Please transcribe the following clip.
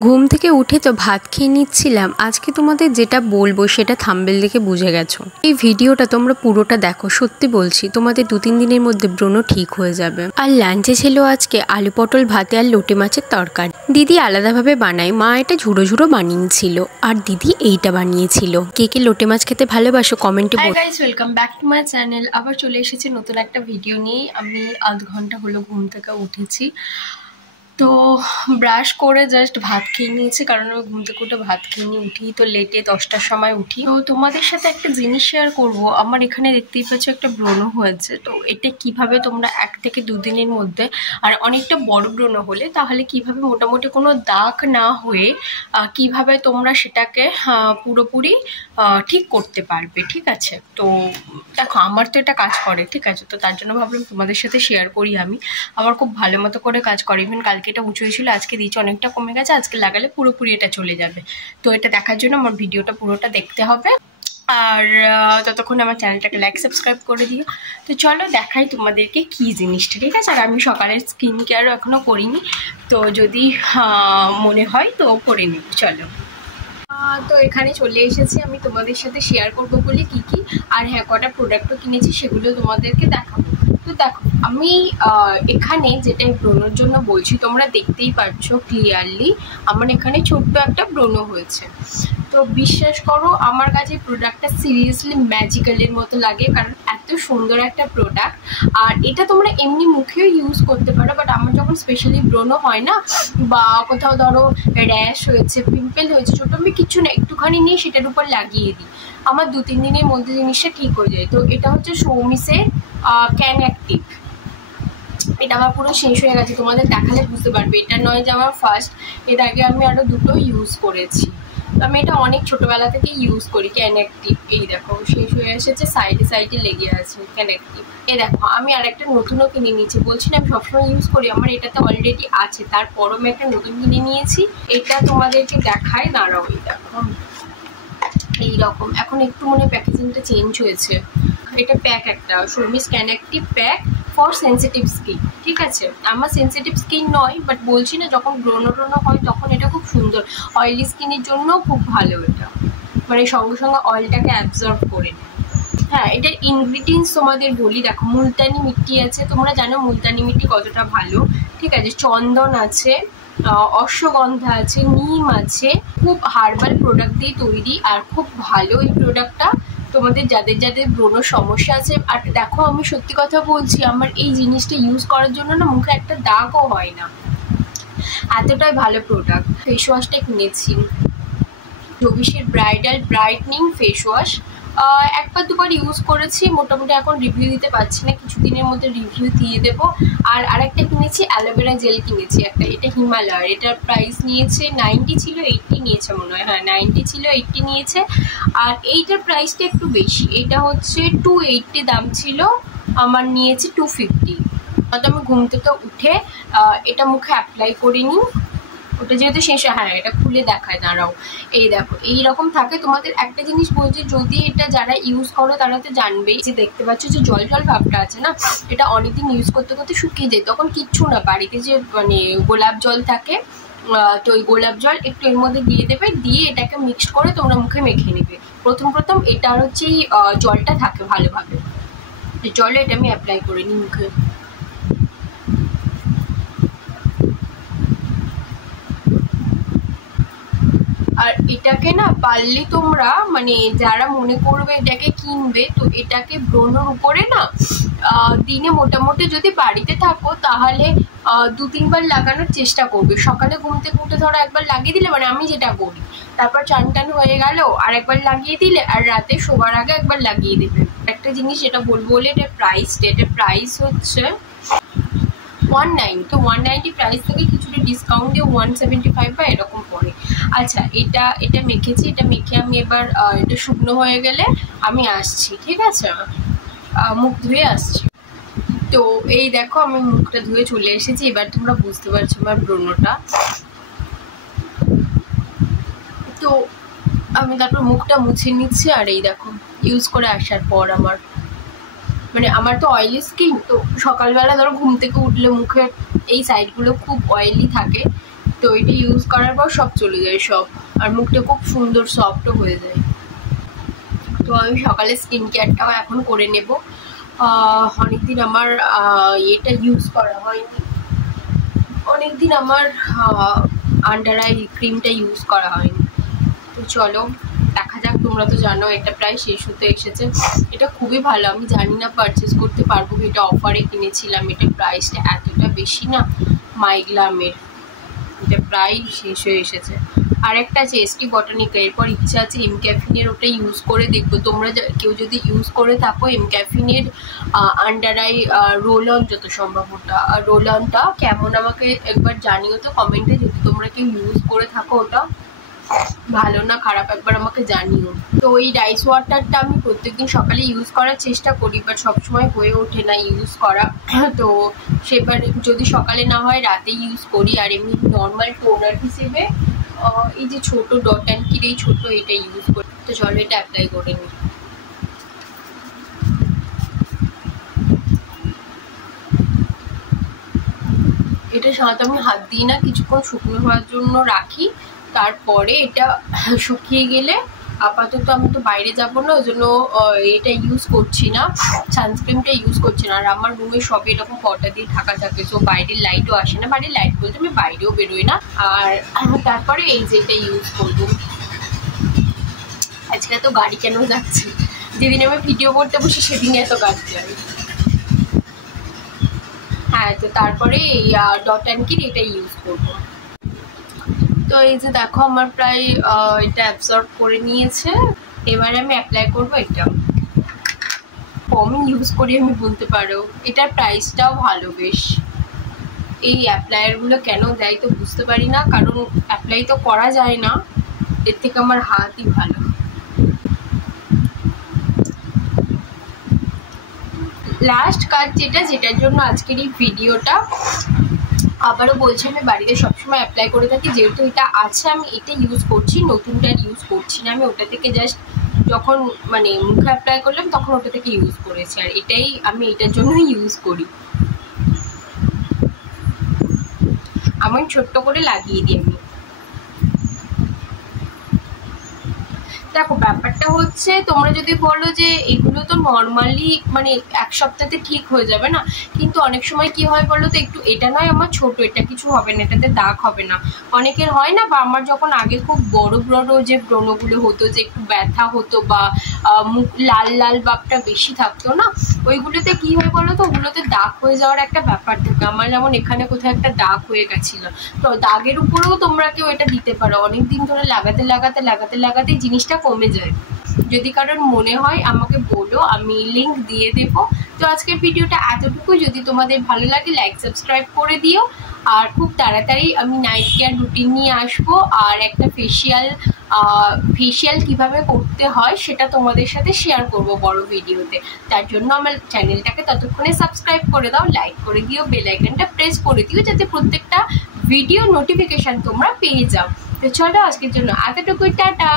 ঘুম থেকে উঠে তো ভাত খেয়ে নিচ্ছিলাম। আজকে তোমাদের যেটা বলবো সেটা থাম্বনেল দেখে বুঝে গেছো। এই ভিডিওটা তোমরা পুরোটা দেখো, সত্যি বলছি তোমাদের 2-3 দিনের মধ্যে ব্রণ ঠিক হয়ে যাবে। আর লাঞ্চে ছিল আজকে আলু পটল ভাতে আর লোটে মাছের তরকারি। দিদি আলাদাভাবে বানায়, মা এটা ঝুড়ো ঝুড়ো বানিয়েছিল আর দিদি এইটা বানিয়েছিল। কে কে লোটে মাছ খেতে ভালোবাসো কমেন্টে বলো। Hi guys, welcome back to my channel. আবার চলে এসেছি নতুন একটা ভিডিও নিয়ে। আমি আধ ঘন্টা হলো ঘুম থেকে উঠেছি, তো ব্রাশ করে জাস্ট ভাত খেয়ে নিয়েছি, কারণ আমি ঘুম থেকে উঠে ভাত খেয়ে নিয়ে উঠি তো লেটে 10টার সময় উঠি। তো তোমাদের সাথে একটা জিনিস শেয়ার করব। আমার এখানে দেখতেই পাচ্ছ একটা ব্রণ হয়েছে, তো এটা কিভাবে তোমরা 1 থেকে 2 দিনের মধ্যে, আর অনেকটা বড় ব্রণ হলে তাহলে কিভাবে মোটামুটি কোনো দাগ না হয়ে কিভাবে তোমরা সেটাকে পুরোপুরি ঠিক করতে পারবে, ঠিক আছে? তো দেখো, আমার তো এটা কাজ করে, ঠিক আছে? তো তার জন্য ভাবলাম তোমাদের সাথে শেয়ার করি। আমার খুব ভালো মতো করে কাজ করে। ইভেন কালকে এটা উঁচু হয়েছিল, আজকে দিয়েছে অনেকটা কমে গেছে, আজকে লাগালে পুরোপুরি এটা চলে যাবে। তো এটা দেখার জন্য আমার ভিডিওটা পুরোটা দেখতে হবে। আর ততক্ষণ আমার চ্যানেলটাকে লাইক সাবস্ক্রাইব করে দিও। তো চলো দেখাই তোমাদেরকে কি জিনিসটা, ঠিক আছে? আর আমি সকালের স্কিন কেয়ারও এখনও করিনি, তো যদি মনে হয় তো করে নিই। চলো, তো এখানে চলে এসেছি। আমি তোমাদের সাথে শেয়ার করবো বলে কি কি, আর হ্যাঁ কটা প্রোডাক্টও কিনেছি সেগুলো তোমাদেরকে দেখাবো। তো দেখো, আমি এখানে যেটা ব্রণের জন্য বলছি তোমরা দেখতেই পাচ্ছ ক্লিয়ারলি, আমার এখানে ছোট্ট একটা ব্রণ হয়েছে। তো বিশ্বাস করো, আমার কাছে প্রোডাক্টটা সিরিয়াসলি ম্যাজিক্যালের মতো লাগে, কারণ এত সুন্দর একটা প্রোডাক্ট। আর এটা তোমরা এমনি মুখেও ইউজ করতে পারো, বাট আমার যখন স্পেশালি ব্রণ হয় না, বা কোথাও ধরো র্যাশ হয়েছে, পিম্পল হয়েছে, ছোটো, আমি কিছু না একটুখানি নিয়ে সেটার উপর লাগিয়ে দিই, আমার 2-3 দিনের মধ্যে জিনিসটা ঠিক হয়ে যায়। তো এটা হচ্ছে সৌমিসের ক্যান অ্যাক্টিভ। এটা আমার পুরো শেষ হয়ে গেছে, তোমাদের দেখালে বুঝতে পারবে। এটা নয় যে আমার ফার্স্ট, এর আগে আমি আরও 2টো ইউজ করেছি। তো আমি এটা অনেক ছোটোবেলা থেকে ইউজ করি। ক্যান অ্যাক্টিভ, এই দেখো শেষ হয়ে এসেছে, সাইডে সাইডে লেগে আছে ক্যান অ্যাক্টিভ। এই দেখো, আমি আর একটা নতুনও কিনে নিয়েছি। বলছি না আমি সবসময় ইউজ করি, আমার এটাতে অলরেডি আছে, তারপরও আমি একটা নতুন কিনে নিয়েছি। এটা তোমাদেরকে দেখায়, দাঁড়াও। এই দেখো এইরকম, এখন একটু মনে প্যাকেজিংটা চেঞ্জ হয়েছে। এটা প্যাক, একটা Soumi's can active pack for sensitive skin, ঠিক আছে? আমার সেন্সিটিভ স্কিন নয়, বাট বলছি না যখন ব্রণ হয় তখন এটা খুব সুন্দর। অয়েলি স্কিনের জন্য খুব ভালো এটা, মানে সঙ্গে সঙ্গে অয়েলটাকে অ্যাবজর্ব করে নেয়। হ্যাঁ, এটার ইনগ্রিডিয়েন্টস তোমাদের বলি। দেখো, মুলতানি মিট্টি আছে, তোমরা জানো মুলতানি মিট্টি কতটা ভালো, ঠিক আছে? চন্দন আছে, অশ্বগন্ধা আছে, নিম আছে, খুব হার্বাল প্রোডাক্ট দিয়ে তৈরি, আর খুব ভালো এই প্রোডাক্টটা তোমাদের যাদের যাদের ব্রণ সমস্যা আছে। আর দেখো, আমি সত্যি কথা বলছি, আমার এই জিনিসটা ইউজ করার জন্য না মুখে একটা দাগও হয় না, এতটাই ভালো প্রোডাক্ট। ফেস ওয়াশটা কিনেছি, জবিসের ব্রাইডাল ব্রাইটনিং ফেস ওয়াশ। 1-2বার ইউজ করেছি, মোটামুটি এখন রিভিউ দিতে পারছি না, কিছুদিনের মধ্যে রিভিউ দিয়ে দেবো। আর আরেকটা কিনেছি, অ্যালোভেরা জেল কিনেছি একটা, এটা হিমালয়ার। এটার প্রাইস নিয়েছে 90 ছিল, 80 নিয়েছে মনে হয়। হ্যাঁ, 90 ছিল, 80 নিয়েছে। আর এইটার প্রাইসটা একটু বেশি, এটা হচ্ছে 280 দাম ছিল, আমার নিয়েছে 250। তো আমি ঘুম থেকে উঠে এটা মুখে অ্যাপ্লাই করে নিই। ওটা যেহেতু শেষ, হ্যাঁ এটা খুলে দেখায়, দাঁড়াও। এই দেখো এইরকম থাকে। তোমাদের একটা জিনিস বলছি, যদি এটা যারা ইউজ করো তারা তো জানবেই, যে দেখতে পাচ্ছ যে জল জল ভাবটা আছে না, এটা অনেকদিন ইউজ করতে করতে শুকিয়ে যায়, তখন কিচ্ছু না, বাড়িতে যে মানে গোলাপ জল থাকে, তো ওই গোলাপ জল একটু এর মধ্যে দিয়ে দেবে, দিয়ে এটাকে মিক্সড করে তোমরা মুখে মেখে নেবে। প্রথম এটার হচ্ছে জলটা থাকে ভালোভাবে, জলে এটা আমি অ্যাপ্লাই করে নিই মুখে। আর এটাকে না পারলে তোমরা, মানে যারা মনে করবে এটাকে কিনবে, তো এটাকে ব্রণের উপরে না দিনে মোটামুটি যদি বাড়িতে থাকো তাহলে 2-3 বার লাগানোর চেষ্টা করবে। সকালে ঘুম থেকে উঠে ধরো একবার লাগিয়ে দিলে, মানে আমি যেটা করি, তারপর চান টান হয়ে গেল আর একবার লাগিয়ে দিলে, আর রাতে শোবার আগে একবার লাগিয়ে দেবে। একটা জিনিস যেটা বলবো বলে, এটার প্রাইস হচ্ছে 190। তো 190 প্রাইস থেকে কিছুটা ডিসকাউন্ট দিয়ে 175 বা এরকম পড়ে। আচ্ছা, এটা মেখেছি, এটা মেখে আমি এবার এটা শুকনো হয়ে গেলে আমি আসছি, ঠিক আছে? মুখ ধুয়ে আসছি। তো এই দেখো, আমি মুখটা ধুয়ে চলে এসেছি, এবার তোমরা বুঝতে পারছো আমার ব্রণটা। তো আমি তারপর মুখটা মুছে নিচ্ছি। আর এই দেখো, ইউজ করে আসার পর আমার তো অয়েলি স্কিন, তো সকালবেলা ধরো ঘুম থেকে উঠলে মুখে এই সাইডগুলো খুব অয়েলি থাকে, তো এটা ইউজ করার পর সব চলে যায় সব, আর মুখটা খুব সুন্দর সফটও হয়ে যায়। তো আমি সকালে স্কিন কেয়ারটাও এখন করে নেব। অনেকদিন আমার এটা ইউজ করা হয়নি, অনেকদিন আমার আন্ডার আই ক্রিমটা ইউজ করা হয়নি। তো চলো দেখা যাক। তোমরা তো জানো এটা প্রায় শেষ হতে এসেছে। এটা খুবই ভালো, আমি জানি না পারচেস করতে পারবো, এটা অফারে কিনেছিলাম। এটা প্রাইসটা এতটা বেশি না, মাইগ্লামের। এটা প্রায় শেষ হয়ে এসেছে। আর একটা আছে এসটি বটানিকা, এরপর ইচ্ছা আছে এম ক্যাফিনের, ওটা ইউজ করে দেখবো। তোমরা কেউ যদি ইউজ করে থাকো এম ক্যাফিনের আন্ডার আই রোল অন, যত সম্ভব ওটা রোল অনটা কেমন আমাকে একবার জানিও তো কমেন্টে, যদি তোমরা কেউ ইউজ করে থাকো ওটা ভালো না খারাপ একবার আমাকে জানিও। তো ওই রাইস ওয়াটারটা আমি প্রত্যেকদিন সকালে ইউজ করার চেষ্টা করি, বাট সবসময় হয়ে ওঠে না ইউজ করা। তো সেবার যদি সকালে না হয় রাতে ইউজ করি। আর এমনি নর্মাল টোনার হিসেবে এই যে ছোট ডট অ্যান্ড কির এই ছোট এটা ইউজ করি। তো চলো এটা অ্যাপ্লাই করে নিই। এটা সাধারণত আমি হাত দিই না, কিছুক্ষণ শুকনো হওয়ার জন্য রাখি, তারপরে এটা শুকিয়ে গেলে আপাতত আমি তো বাইরে যাব না, ওই জন্য এটা ইউজ করছি না, সানস্ক্রিনটা ইউজ করছি না। আর আমার রুমে সব এরকম পর্দা দিয়ে ঢাকা থাকে, তো বাইরের লাইটও আসে না। বাইরের লাইট বলতে আমি বাইরেও বেরোই না। আর তারপরে এই যে এটা ইউজ করবো। আজকে তো গাড়ি কেন যাচ্ছে, যেদিন আমি ভিডিও করতে বসি সেদিনই এত গাড়ি যায়। হ্যাঁ, তো তারপরে এই ডট অ্যান্ড কির এটা ইউজ করবো। তো এই যে দেখো আমার প্রায় এটা অ্যাবজর্ব করে নিয়েছে। এবারে আমি অ্যাপ্লাই করবো। এটা কম ইউজ করি আমি বলতে পারো। এটার প্রাইসটাও ভালো বেশ। এই অ্যাপ্লায়ারগুলো কেন দেয় তো বুঝতে পারি না, কারণ অ্যাপ্লাই তো করা যায় না, এর থেকে আমার হাতই ভালো। লাস্ট কাজ যেটার জন্য আজকের এই ভিডিওটা, আবারও বলছি আমি বাড়িতে সবসময় অ্যাপ্লাই করে থাকি, যেহেতু এটা আছে আমি এটা ইউজ করছি, নতুনটা ইউজ করছি না। আমি ওটা থেকে জাস্ট যখন মানে মুখে অ্যাপ্লাই করলাম তখন ওটা থেকে ইউজ করেছি, আর এটাই আমি এটার জন্যই ইউজ করি। আমি ছোট্ট করে লাগিয়ে দিই আমি। দেখো ব্যাপারটা হচ্ছে, তোমরা যদি বলো যে এগুলো তো নর্মালি মানে এক সপ্তাহে ঠিক হয়ে যাবে না, কিন্তু অনেক সময় কি হয় বলো তো, একটু এটা নয় আমার ছোট, এটা কিছু হবে না, এটাতে দাগ হবে না, অনেকের হয় না। বা আমার যখন আগে খুব বড় বড় যে ব্রণগুলো হতো, যে একটু ব্যথা হতো বা মুখ লাল লাল ভাবটা বেশি থাকতো না, ওইগুলোতে কি হয় বলো তো, ওগুলোতে দাগ হয়ে যাওয়ার একটা ব্যাপার থাকে। আমার যেমন এখানে কোথাও একটা দাগ হয়ে গেছিল, তো দাগের উপরেও তোমরা কেউ এটা দিতে পারো। অনেকদিন ধরে লাগাতে লাগাতে লাগাতে লাগাতে জিনিসটা কমে যায়। যদি কারোর মনে হয় আমাকে বলো, আমি লিংক দিয়ে দেব। তো আজকের ভিডিওটা এতটুকু। যদি তোমাদের ভালো লাগে লাইক সাবস্ক্রাইব করে দিও। আর খুব তাড়াতাড়ি আমি নাইট কেয়ার রুটিন নিয়ে আসবো, আর একটা ফেসিয়াল কিভাবে করতে হয় সেটা তোমাদের সাথে শেয়ার করব বড় ভিডিওতে। তার জন্য আমার চ্যানেলটাকে ততক্ষণে সাবস্ক্রাইব করে দাও, লাইক করে দিও, বেল আইকনটা প্রেস করে দিও, যাতে প্রত্যেকটা ভিডিও নোটিফিকেশন তোমরা পেয়ে যাও। তো চলো আজকের জন্য এতটুকুই, টাটা।